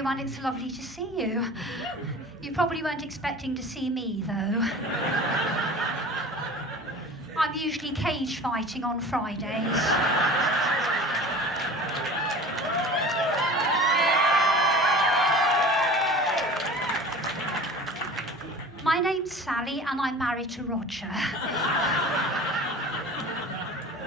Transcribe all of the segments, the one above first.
everyone. It's lovely to see you. You probably weren't expecting to see me, though. I'm usually cage fighting on Fridays. My name's Sally and I'm married to Roger.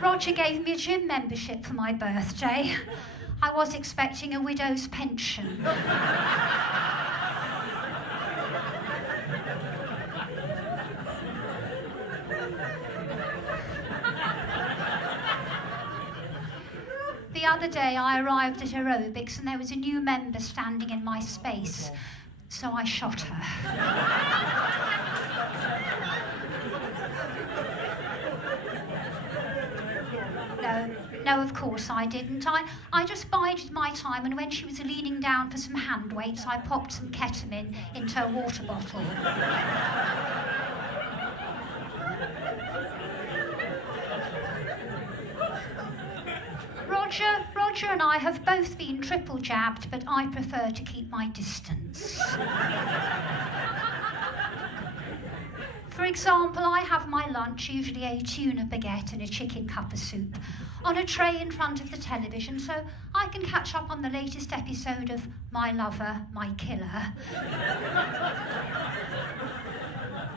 Roger gave me a gym membership for my birthday. I was expecting a widow's pension. The other day I arrived at aerobics and there was a new member standing in my space, so I shot her. No, of course I didn't. I just bided my time, and when she was leaning down for some hand weights, I popped some ketamine into a water bottle. Roger and I have both been triple jabbed, but I prefer to keep my distance. For example, I have my lunch, usually a tuna baguette and a chicken cup of soup, on a tray in front of the television so I can catch up on the latest episode of My Lover, My Killer.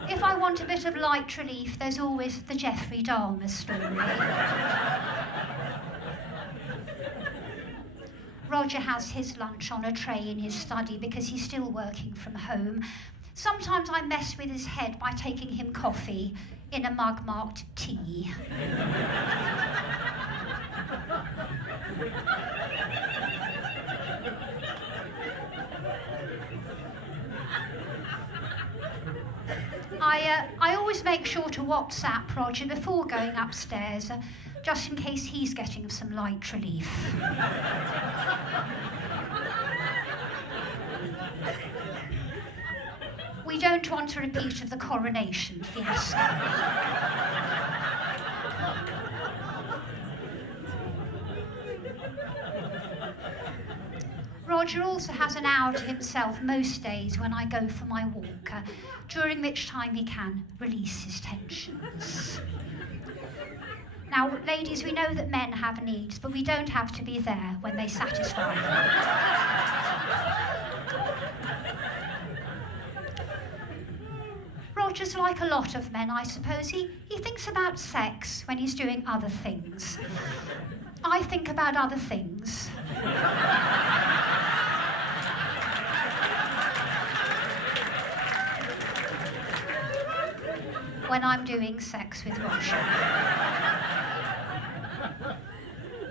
If I want a bit of light relief, there's always the Jeffrey Dahmer story. Roger has his lunch on a tray in his study because he's still working from home. Sometimes I mess with his head by taking him coffee in a mug marked tea. I always make sure to WhatsApp Roger before going upstairs, just in case he's getting some light relief. We don't want a repeat of the coronation fiasco. Roger also has an hour to himself most days when I go for my walk, during which time he can release his tensions. Now, ladies, we know that men have needs, but we don't have to be there when they satisfy them. Roger's like a lot of men, I suppose. He thinks about sex when he's doing other things. I think about other things. When I'm doing sex with Roger.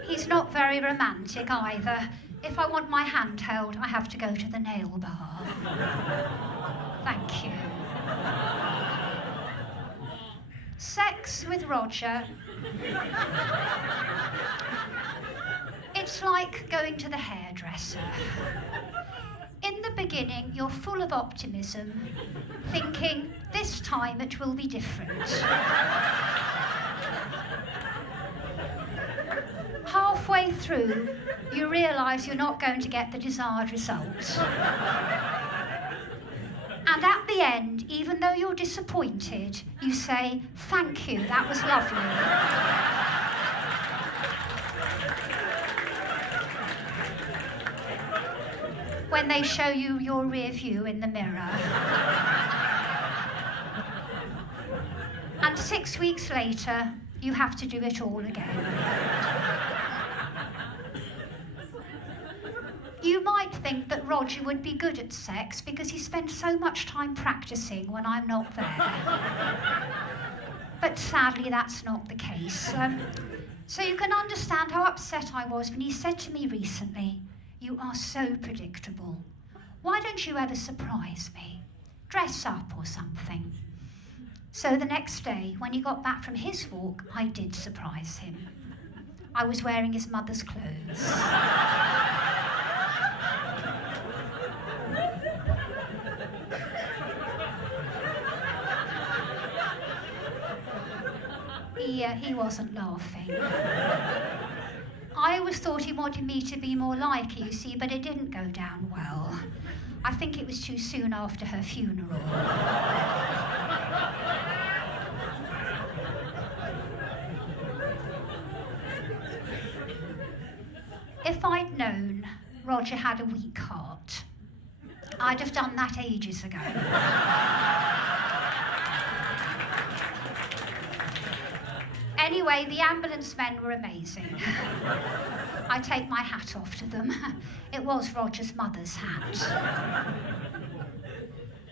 He's not very romantic either. If I want my hand held, I have to go to the nail bar. Thank you. Sex with Roger. It's like going to the hairdresser. In the beginning, you're full of optimism, thinking, this time it will be different. Halfway through, you realise you're not going to get the desired result. And at the end, even though you're disappointed, you say, thank you, that was lovely. When they show you your rear view in the mirror. And 6 weeks later, you have to do it all again. You might think that Roger would be good at sex because he spends so much time practicing when I'm not there. But sadly, that's not the case. So you can understand how upset I was when he said to me recently, "You are so predictable. Why don't you ever surprise me? Dress up or something." So the next day, when he got back from his walk, I did surprise him. I was wearing his mother's clothes. He wasn't laughing. I always thought he wanted me to be more like her, you see, but it didn't go down well. I think it was too soon after her funeral. If I'd known Roger had a weak heart, I'd have done that ages ago. Anyway, the ambulance men were amazing. I take my hat off to them. It was Roger's mother's hat.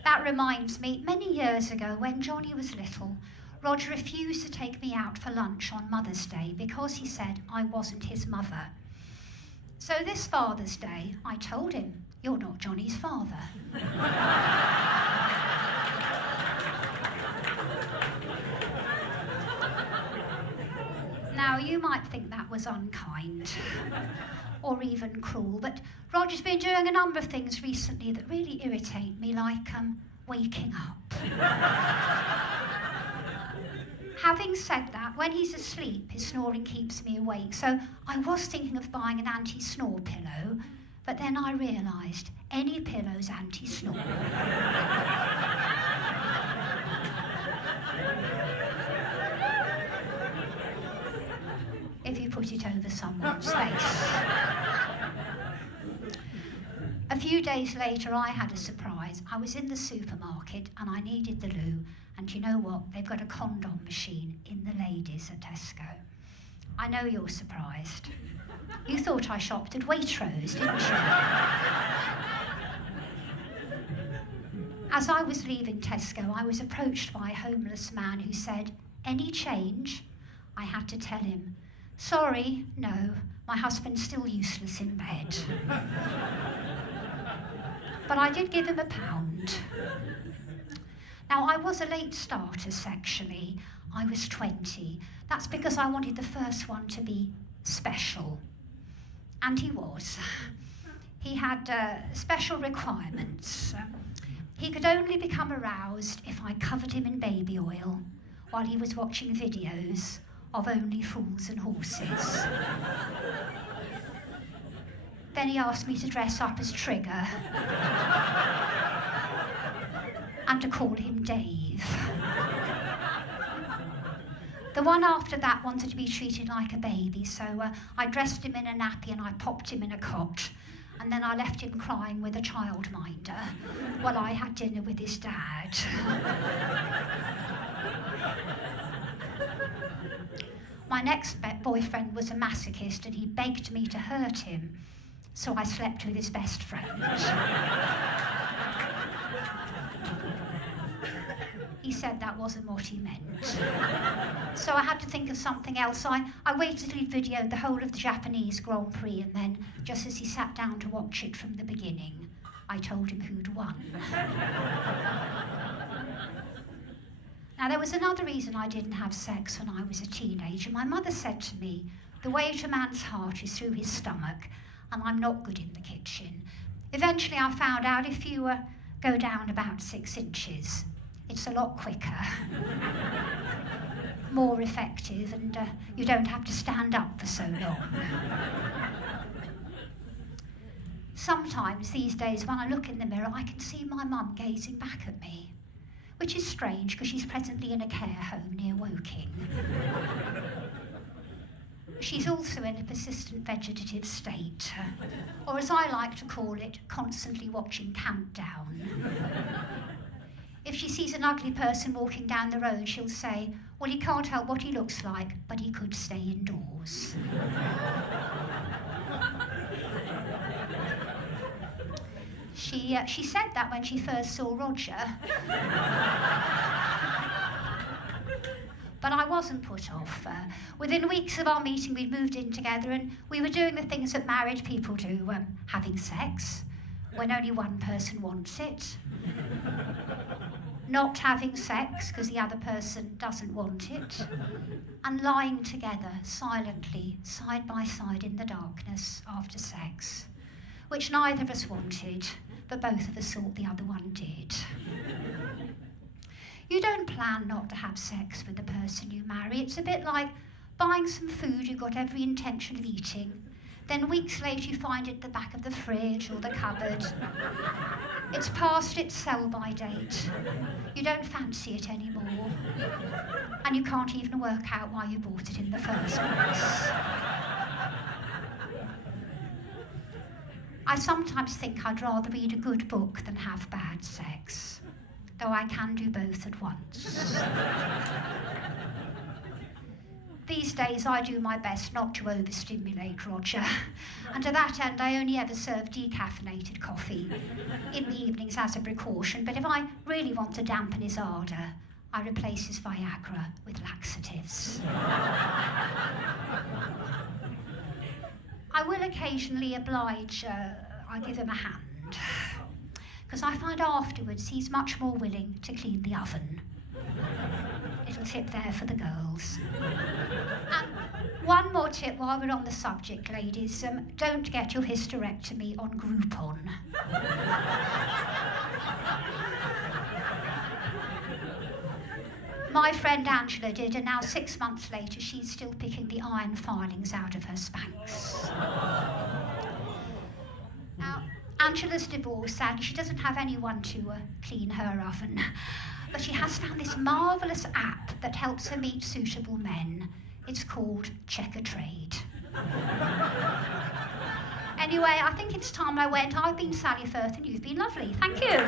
That reminds me, many years ago, when Johnny was little, Roger refused to take me out for lunch on Mother's Day because he said I wasn't his mother. So this Father's Day, I told him, "You're not Johnny's father." Now, you might think that was unkind, or even cruel, but Roger's been doing a number of things recently that really irritate me, like waking up. Having said that, when he's asleep, his snoring keeps me awake, so I was thinking of buying an anti-snore pillow, but then I realised any pillow's anti-snore. If you put it over someone's face. A few days later, I had a surprise. I was in the supermarket and I needed the loo, and you know what? They've got a condom machine in the ladies at Tesco. I know you're surprised. You thought I shopped at Waitrose, didn't you? As I was leaving Tesco, I was approached by a homeless man who said, "Any change?" I had to tell him, "Sorry, no, my husband's still useless in bed." But I did give him £1. Now, I was a late starter sexually. I was 20. That's because I wanted the first one to be special. And he was. He had special requirements. He could only become aroused if I covered him in baby oil while he was watching videos of Only Fools and Horses. Then he asked me to dress up as Trigger and to call him Dave. The one after that wanted to be treated like a baby, so I dressed him in a nappy and I popped him in a cot, and then I left him crying with a childminder while I had dinner with his dad. My next boyfriend was a masochist and he begged me to hurt him, so I slept with his best friend. He said that wasn't what he meant. So I had to think of something else. I waited till he videoed the whole of the Japanese Grand Prix, and then, just as he sat down to watch it from the beginning, I told him who'd won. Now, there was another reason I didn't have sex when I was a teenager. My mother said to me, "The way to a man's heart is through his stomach, and I'm not good in the kitchen." Eventually, I found out if you go down about 6 inches, it's a lot quicker, more effective, and you don't have to stand up for so long. Sometimes these days when I look in the mirror, I can see my mum gazing back at me, which is strange because she's presently in a care home near Woking. She's also in a persistent vegetative state, or as I like to call it, constantly watching Countdown. If she sees an ugly person walking down the road, she'll say, "Well, he can't help what he looks like, but he could stay indoors." She said that when she first saw Roger. But I wasn't put off. Within weeks of our meeting, we'd moved in together and we were doing the things that married people do, having sex when only one person wants it, not having sex because the other person doesn't want it, and lying together silently, side by side in the darkness after sex, which neither of us wanted, but both of us thought the other one did. You don't plan not to have sex with the person you marry. It's a bit like buying some food you've got every intention of eating. Then weeks later you find it at the back of the fridge or the cupboard. It's past its sell-by date. You don't fancy it anymore. And you can't even work out why you bought it in the first place. I sometimes think I'd rather read a good book than have bad sex, though I can do both at once. These days I do my best not to overstimulate Roger, and to that end I only ever serve decaffeinated coffee in the evenings as a precaution, but if I really want to dampen his ardour, I replace his Viagra with laxatives. I will occasionally oblige, I give him a hand, because I find afterwards he's much more willing to clean the oven. Little tip there for the girls. And one more tip while we're on the subject, ladies, don't get your hysterectomy on Groupon. My friend Angela did, and now 6 months later she's still picking the iron filings out of her Spanx. Now, Angela's divorced and she doesn't have anyone to clean her oven, but she has found this marvellous app that helps her meet suitable men. It's called Check a Trade. Anyway, I think it's time I went. I've been Sally Firth and you've been lovely. Thank you.